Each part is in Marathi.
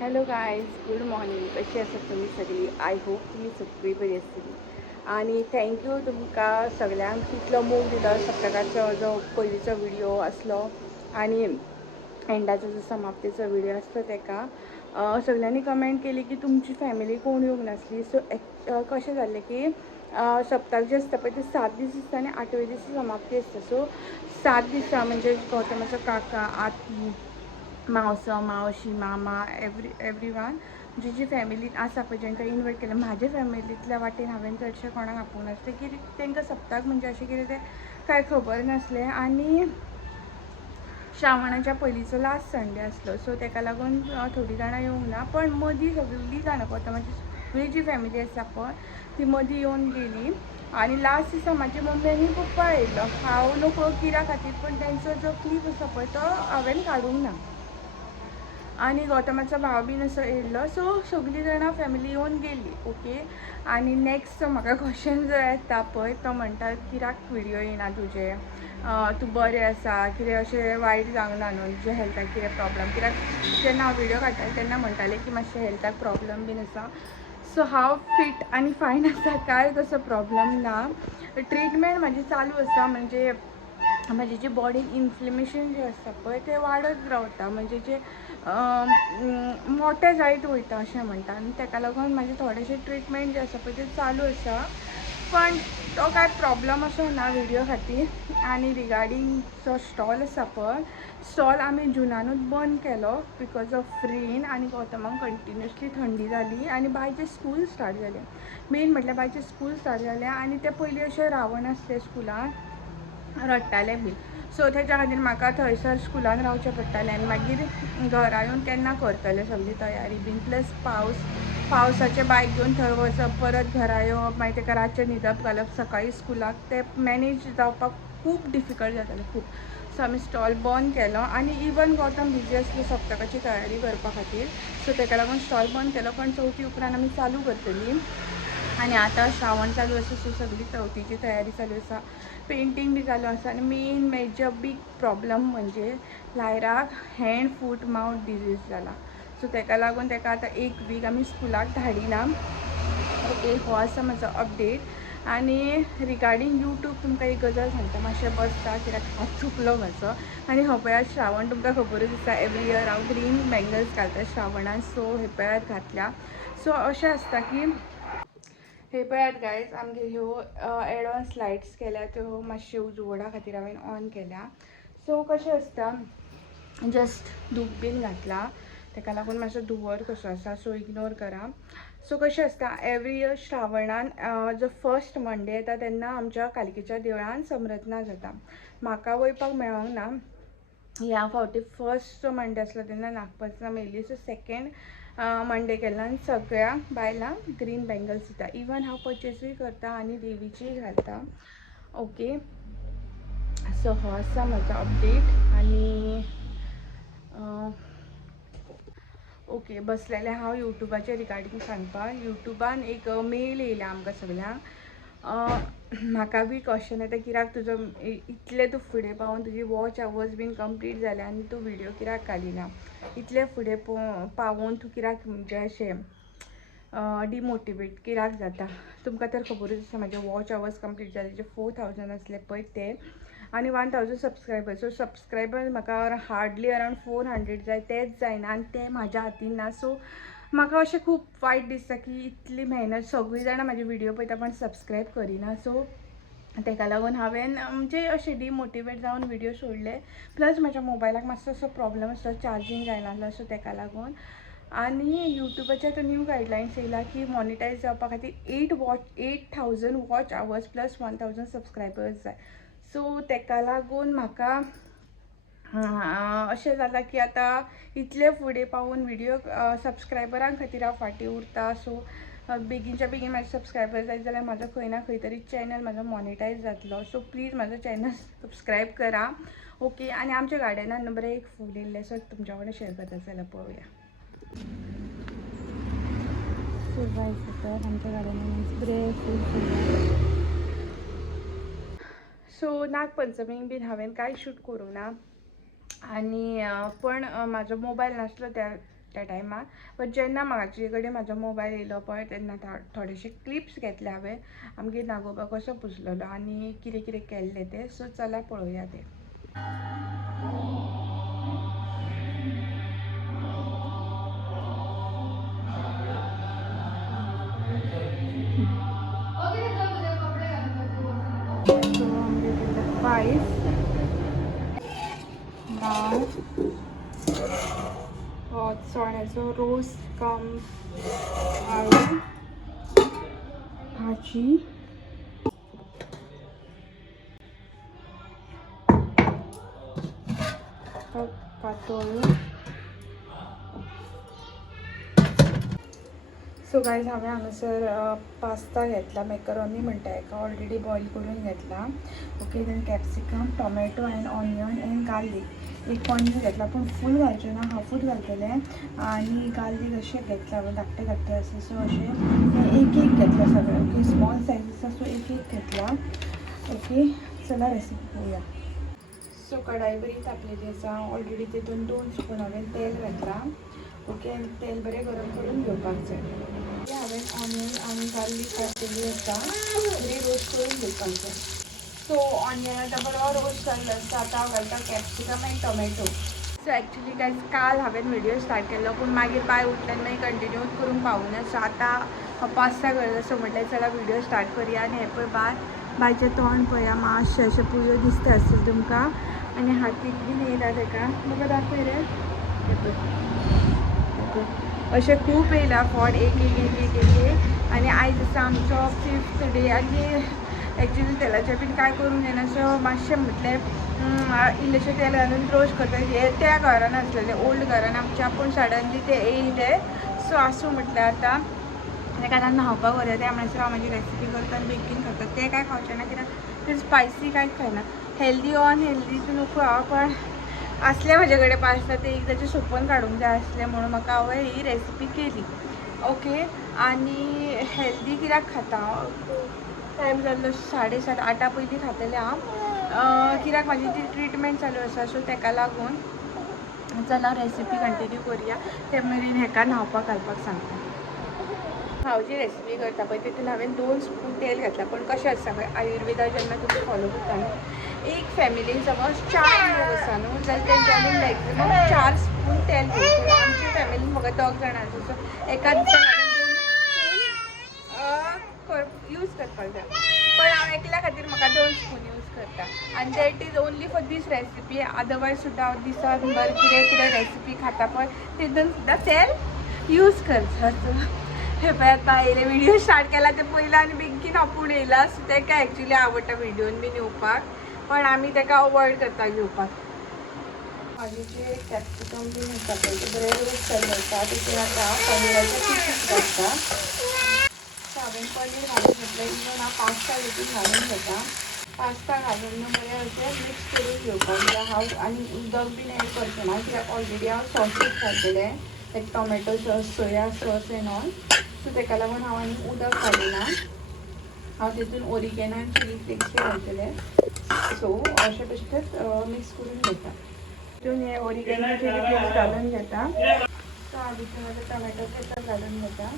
Hello guys, good morning. कशी आसात तुम्ही सगळी? आय होप तुम्ही सगळी बरी असतली. आणि थँक्यू तुमकां सगळ्यांक तितलो मोग दिलो. सप्तकाचो जो पयलींचो व्हिडिओ आसलो आणि एंडाचो जो समाप्तीचो व्हिडिओ आसलो तेका सगळ्यांनी कमेंट केली की तुमची फॅमिली कोण येवंक नासली. सो कशें जाल्लें की सप्तक जे आसता पळय ते 7 दीस आसता आनी 8वे दीस समाप्ती आसता. सो 7 दिसां म्हणजे गौतमाचो काका, आती, मावसो, मावशी, मामा, एवरी वन जी जी फॅमिलीन आसा पळय जेंकां इनवायट केलें. म्हाजे फॅमिलींतल्या वाटेन हांवें चडशें कोणाक आपोवंक नासलें की तांकां सप्तक म्हणजे अशें कितें तें कांय खबर नासलें. आनी श्रावणाच्या पयलींचो लास्ट संडे आसलो. सो ताका लागून थोडीं जाणां येवंक ना. पण मदीं सगळीं जाणां गौतमाची सगळी जी फॅमिली आसा पळय ती मदीं येवन गेली. आनी लास्ट दिसा म्हाजी मम्मी आनी पप्पा येयल्लो. हांव नको किऱ्या खातीर, पण तांचो जो क्लीप आसा पळय तो हांवें काडूंक ना. आनी गौतमाचो भाव बीन असो येयल्लो. सो सगळीं जाणां फॅमिली येवन गेली. ओके. आनी नॅक्स्ट म्हाका क्वेश्चन जो येता पळय तो म्हणटा कित्याक व्हिडिओ येयना तुजे, तूं बरें आसा, कितें अशें वायट जावंक ना न्हू तुज्या हेल्थाक कितें प्रॉब्लम. कित्याक जेन्ना हांव व्हिडिओ काडटालें तेन्ना म्हणटालें की मातशें हेल्थाक प्रॉब्लम बीन आसा. सो हांव फीट आनी फायन आसा, कांय तसो प्रॉब्लम ना. ट्रिटमेंट म्हाजी चालू आसा. म्हणजे म्हाजी जी बॉडीन इन्फ्लेमेशन जें आसता पळय तें वाडत रावता. म्हणजे जें मोटें जायत वयता अशें म्हणटा. आनी ताका लागून म्हाजें थोडेशें ट्रिटमेंट जें आसा पळय तें चालू आसा. पण तो कांय प्रॉब्लम असो ना व्हिडिओ खातीर. आनी रिगार्डींग जो स्टॉल आसा पळय, स्टॉल आमी जुनानूच बंद केलो बिकॉज ऑफ रेन. आनी गौतमाक कंटिन्युअसली थंडी जाली आनी बायचें स्कूल स्टार्ट जालें. मेन म्हटल्यार बायचें स्कूल स्टार्ट जालें आनी ते पयलीं अशें रावनासलें स्कुलान, रडटालें बी. सो तेच्या खातीर म्हाका थंयसर स्कुलान रावचें पडटालें. आनी मागीर घरा येवन केन्ना करतलें सगळी तयारी बीन. प्लस पावसाचें बायक घेवन थंय वचप, परत घरा येवप, मागीर ताका रातचें न्हिदप घालप, सकाळीं स्कुलाक तें मॅनेज जावपाक खूब डिफिकल्ट जातालें खूब. सो आमी स्टॉल बंद केलो. आनी इवन गौतम बिजी आसलो सप्तकाची तयारी करपा खातीर. सो ताका लागून स्टॉल बंद केलो. पण चवथी उपरांत आमी चालू करतलीं. आनी आतां श्रावण चालू आसा. सो सगळी चवथीची तयारी चालू आसा. पेंटींग बी चालू आसा. आनी मेन मेजर बीग प्रॉब्लम म्हणजे लायराक हँड फूट मावथ डिजीज जाला. सो ताका लागून ताका आतां 1 वीक आमी स्कुलाक धाडिना. ओके, हो आसा म्हजो अपडेट. आनी रिगार्डींग यूट्यूब तुमकां एक गजाल सांगता, मातशें बसता कित्याक हात चुकलो म्हजो. आनी हो पळयात श्रावण तुमकां खबरूच आसा, एवरी इयर हांव ग्रीन बँगल्स घालता श्रावणान. सो हे पळयात घातल्या. सो अशें आसता की हे पळयात गायज, आमगे ह्यो एडवान्स लायट्स केल्या त्यो मातशे उजवाडा खातीर हांवें ऑन केल्या. सो कशें आसता, जस्ट धूप बीन घातला ताका लागून मातसो धुंवर कसो आसा, सो इग्नोर करा. सो कशें आसता, एवरी इयर श्रावणान जो फर्स्ट मंडे येता तेन्ना आमच्या कालिकेच्या देवळान समरथना जाता. म्हाका वयपाक मेळोंक ना ह्या फावटी. फर्स्ट जो मंडे आसलो तेन्ना नागपंचम येयल्ली. सो सेकेंड मंडे केन्ना सगळ्यांक बायलांक ग्रीन बँगल्स दिता. इवन हांव परचेसूय करता आनी देवीचीय घालता. ओके. सो हो आसा म्हजो अपडेट. आनी ओके, बसलेलें हांव यूट्यूबाचेर रिगार्डींग सांगपाक. यूट्यूबान एक मेल येयल्या आमकां सगळ्यांक. म्हाका बी क्वेश्चन येता कित्याक तुजो इतले तूं फुडें पावून तुजी वॉच आवर्स बीन कंप्लीट जाल्या आनी तूं व्हिडिओ कित्याक घालिना. इतले फुडें पावून तूं कित्याक म्हणजे अशें डिमोटिवेट कित्याक जाता. तुमकां तर खबरूच आसा म्हाजे वॉच आवर्स कंप्लीट जाले जे 4000 आसले पळय ते. आनी 1000 सबस्क्रायबर. सो सबस्क्रायबर म्हाका हार्डली अरावंड 400 जाय, तेच जायना आनी ते म्हाज्या हातीन ना. सो म्हाका अशें खूब वायट दिसता की इतली मेहनत, सगळीं जाणां म्हाजे व्हिडिओ पळयता पण सबस्क्रायब करिना. सो ताका लागून हांवें म्हणजे अशें डिमोटिवेट जावन व्हिडिओ सोडले. प्लस म्हाज्या मोबायलाक मातसो असो प्रॉब्लम आसलो, चार्जींग जायनासलो. सो ताका लागून. आनी यूट्यूबाचे आतां न्यू गायडलायन्स येयला की मॉनिटायज जावपा खातीर 8000 वॉच आवर्स प्लस 1000 सबस्क्रायबर्स जाय. सो ताका लागून म्हाका अशें जालां की आतां इतले फुडें पावून व्हिडिओ सबस्क्रायबरां खातीर हांव फाटीं उरता. सो बेगीनच्या बेगीन म्हाजे सबस्क्रायबर जायत जाल्यार म्हाजो खंय ना खंय तरी चॅनल म्हाजो मॉनिटायज जातलो. सो प्लीज म्हाजो चॅनल सबस्क्रायब करा. ओके. आनी आमच्या गार्डनान न्हू बरें एक फूल येयल्लें, सो तुमच्या वांगडा शेअर करता जाल्यार पळोवया. सो गायज तर आमच्या गार्डनान बरें फूल फुल्लां. सो नागपंचमीक बीन हांवें कांय शूट करूंक ना. आनी पण म्हाजो मोबायल नासलो त्या त्या टायमार. पण जेन्ना म्हाजे कडेन म्हाजो मोबायल येयलो पळय तेन्ना थोडेशे क्लिप्स घेतले हांवें आमगे नागोबा कसो पुजलेलो आनी कितें कितें केल्लें तें. सो चला पळोवया तें. सो आमगे केल्ले पायस, दाळ, चण्याचो रोस कम आळू, भाजी, पातोळ्यो. सो गायज हांवें हांगासर पास्ता घेतला, मॅकरोनी म्हणटा हेका, ऑलरेडी बॉयल करून घेतला. Okay, then capsicum, tomato and onion and garlic. एक पॉइंट घेतला पण फूल घालचें ना, हाफूच घालतलें. आनी गार्लीक अशें घेतला धाकटे धाकटे असे. सो अशें एक एक घेतला सगळें. ओके, स्मॉल सायज आसा सो एक एक घेतला. ओके, चला रेसिपी पळोवया. सो कढाई बरी तापलेली आसा. ऑलरेडी तितून 2 स्पून हांवें तेल घातला. ओके, आनी तेल बरें गरम करून घेवपाक जाय. हांवें ऑनियन आनी गार्लीक घातलेली आसा, बरी रोस्ट करून घेवपाक जाय. सो ऑनियन आतां बरो रोस्ट जाल्लो आसा. आतां हांव घालता capsicum end tomato. So actually guys काल हांवें व्हिडिओ स्टार्ट केल्लो पूण मागीर बाय उठल्यान मागीर कंटिन्यू करूंक पावूं ना. सो आतां हांव पास्ता करता. सो म्हटल्यार चला व्हिडिओ स्टार्ट करुया. आनी हें पळय बायचें तोंड पळया, मातशें अशें पुयो दिसता आसतलें तुमकां. आनी हातीक बीन येयला तेका. म्हाका दाखय रे. अशें खूब येयला फॉड एक एक एक एक एक. आनी आयज आसा आमचो 5th डे. आनी एक्चुली तेलाचें बीन कांय करूंक जायना. सो मातशें म्हटलें इल्लेशें तेल घालून रोस्ट करता. हे त्या घरान आसलेलें ओल्ड घरान आमच्या, पूण सडनली ते येयले. सो आसूं म्हटल्यार आतां ताका आतां न्हांवपाक व्हरया. त्या म्हणसर हांव म्हाजी रेसिपी करता आनी बेगीन खाता. ते कांय खावचें ना कित्याक ते स्पायसी कांयच खायना. हेल्दी अनहेल्दी नको हांव, पण असले म्हाजे कडेन पास्ता ते एकदांचे सोपोन काडूंक जाय आसलें म्हणून म्हाका हांवें ही रेसिपी केली. ओके, आनी हेल्दी कित्याक खाता हांव, टायम जाल्लो 7:30 8 पयलीं खातलें हांव, कित्याक म्हाजी ती ट्रिटमेंट चालू आसा. सो ताका लागून चला रेसिपी कंटिन्यू करुया. ते मेरेन हेका न्हांवपाक घालपाक सांगता. हांव जी रेसिपी करता पळय तितून हांवें 2 स्पून तेल घातला. पण कशें आसता पळय आयुर्वेदा जेन्ना तुमी फॉलो करता न्हू, एक फॅमिलीन समज 4 लोक आसा न्हू जाल्यार तेंच्यांनी मॅक्झिमम 4 स्पून तेल घेवचें. आमच्या फॅमिलीन फकत 2 जाणां आसा. सो एका दिसाक हांवें 2 स्पून यूज करपाक जाय. पण हांव एकल्या खातीर म्हाका 2 स्पून यूज करता. आनी that is only for this recipe. Otherwise सुद्दां हांव दिसान भर कितें कितें रेसिपी खाता पळय तितून सुद्दां तेल यूज करता. हे पळय आतां येयले व्हिडिओ स्टार्ट केला ते पयला आनी बेगीन आपूण येयला. सो ताका एक्चुली आवडटा व्हिडिओन बीन येवपाक, पण आमी ताका अवॉयड करता घेवपाक. म्हाजे जे कॅप्सिकम बीन आसा पळय ते बरे रोस्ट जाल्ले आसा. तितून आतां पनीराचे पीसीस घालता. सो हांवें पनीर घालून घेतलें. इवन हांव पास्ता तितून घालून घेता. पास्ता घालून बरें अशें मिक्स करून घेवपाक जाय. हांव आनी उदक बीन एड करचें ना कित्याक ऑलरेडी हांव सॉसीस घातलेले, like tomato sauce, soya sauce and all. So ताका लागून हांव आनी उदक घालिना. हांव तितून ओरिगेनो आनी चिली फ्लेक्स बी घालतलें. सो अशें बेश्टेंच मिक्स करून घेता. तितून हे ओरिगेनो चिली फ्लेक्स घालून घेता. सो हांव तितून आतां टोमॅटो केचप घालून घेता.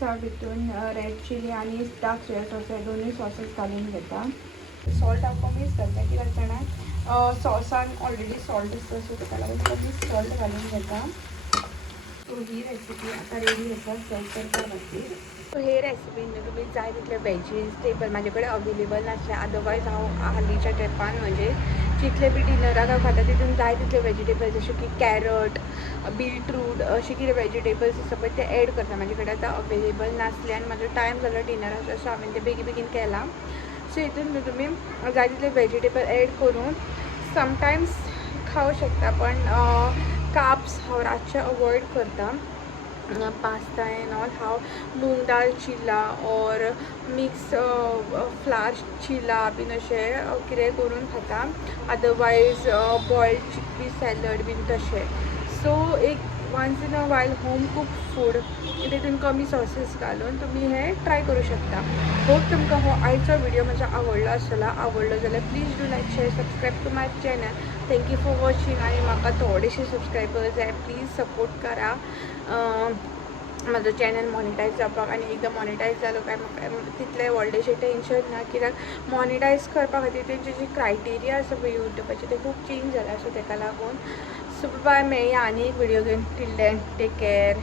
हांव तितून रेड चिली आनी डार्क सोया सॉस हे दोनूय सॉसेस घालून घेता. सॉल्ट हांव कमीच घालता कित्याक जाणां सॉसान ऑलरेडी सॉल्ट आसता. सो ताका लागून कमीच सॉल्ट घालून घेता. सो ही रेसिपी आतां रेडी आसा सर्व करपा खातीर. सो हे रेसिपीन तुमी जाय तितले वेजिटेबल म्हाजे कडेन अवेलेबल नासले. अदरवायज हांव हालींच्या तेंपान म्हणजे जितले बी डिनराक हांव खाता तितून जाय तितले वेजिटेबल्स जशे की कॅरट, बीटरूट अशे कितें वेजिटेबल्स आसा पळय ते एड करता. म्हाजे कडेन आतां अवेलेबल नासले आनी म्हाजो टायम जालो डिनराचो. सो हांवें ते बेगीन बेगीन केलां. सो हितून तुमी जाय तितले वेजिटेबल एड करून समटायम्स खावं शकता, पण कार्ब्स हांव रातचे अवॉयड करता. पास्ता एंड ऑल हांव मूंग दाल चिला और मिक्स फ्लावर चिला बीन अशें कितें करून खाता. Otherwise boiled chickpea salad bean तशें. सो एक once in a while home cook food तितून कमी सॉसेस घालून तुमी हे ट्राय करूं शकता. होप तुमकां हो आयचो व्हिडिओ म्हजो आवडलो आसतलो. आवडलो जाल्यार please do like share subscribe to my channel. Thank you for watching. आणि म्हाका थोडेशे सबस्क्रायबर्स जाय, प्लीज सपोर्ट करा म्हजो चॅनल मॉनिटायज जावपाक. आनी एकदां मॉनिटायज जालो काय म्हाका तितलें व्हडलेशें टेंशन ना, कित्याक मॉनिटायज करपा खातीर तेंचे जे क्रायटेरिया आसा पळय यूट्यूबाचे ते खूब चेंज जाला. सो ताका लागून. सो बाय, मेळया आनी एक व्हिडिओ घेवन. Till then take care.